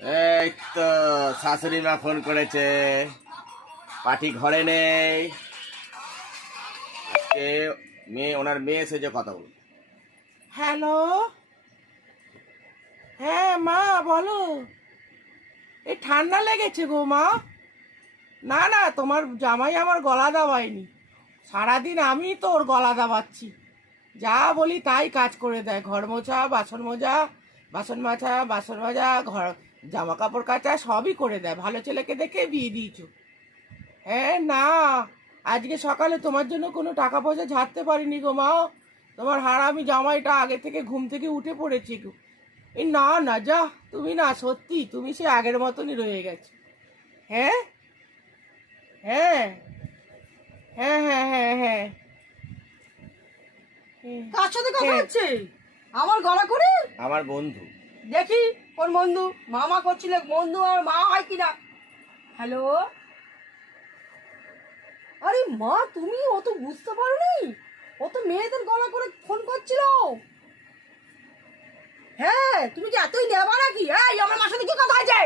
এই তো শাশুড়ি মা ফোন করেছে, পাটি ঘরে নেই। আজকে ওনার মেয়ে এসেছে কথা বল। হ্যালো, হ্যাঁ মা বলো। এই ঠান্ডা লেগেছে গো মা। না না, তোমার জামাই আমার গলা দাবায়নি। সারাদিন আমি তো ওর গলা দাবাচ্ছি। যা বলি তাই কাজ করে দেয়। ঘর মোছা, বাসন মাজা, বাসন মাজা, ঘর জামা কাপড় কাচা সবই করে দেয়। ভালো ছেলেকে দেখে বিয়ে দিয়েছো। হ্যাঁ না, আজকে সকালে তোমার জন্য কোনো টাকা পয়সা ঝাড়তে পারিনি গো মা। তোমার হারামি জামাইটা আগে থেকে ঘুম থেকে উঠে পড়েছে গো। এই না না, যা তুমি না, সত্যি তুমি সে আগের মতনই রয়ে গেছো। হ্যাঁ হ্যাঁ হ্যাঁ হ্যাঁ হ্যাঁ হ্যাঁ কার সাথে কথা হ্যাঁ। হচ্ছে? আমার গলা করে আমার বন্ধু। দেখি কোন বন্ধু। মামা করছিল, বন্ধু আর মা হয় কিনা। হ্যালো, আরে মা তুমি অত বুঝতে পারোনি? ও তো মেয়েদের গলা করে ফোন করছিল। হ্যাঁ তুমি কি এতই নেবা নাকি? এই আমার মার সাথে কি কথা আছে?